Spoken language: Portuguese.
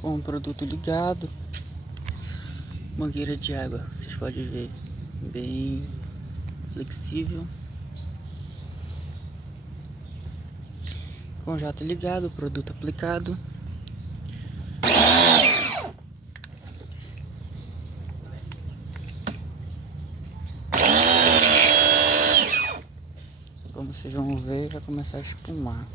com o produto ligado. Mangueira de água, vocês podem ver, bem flexível. Com o jato ligado, o produto aplicado. Como vocês vão ver, vai começar a espumar.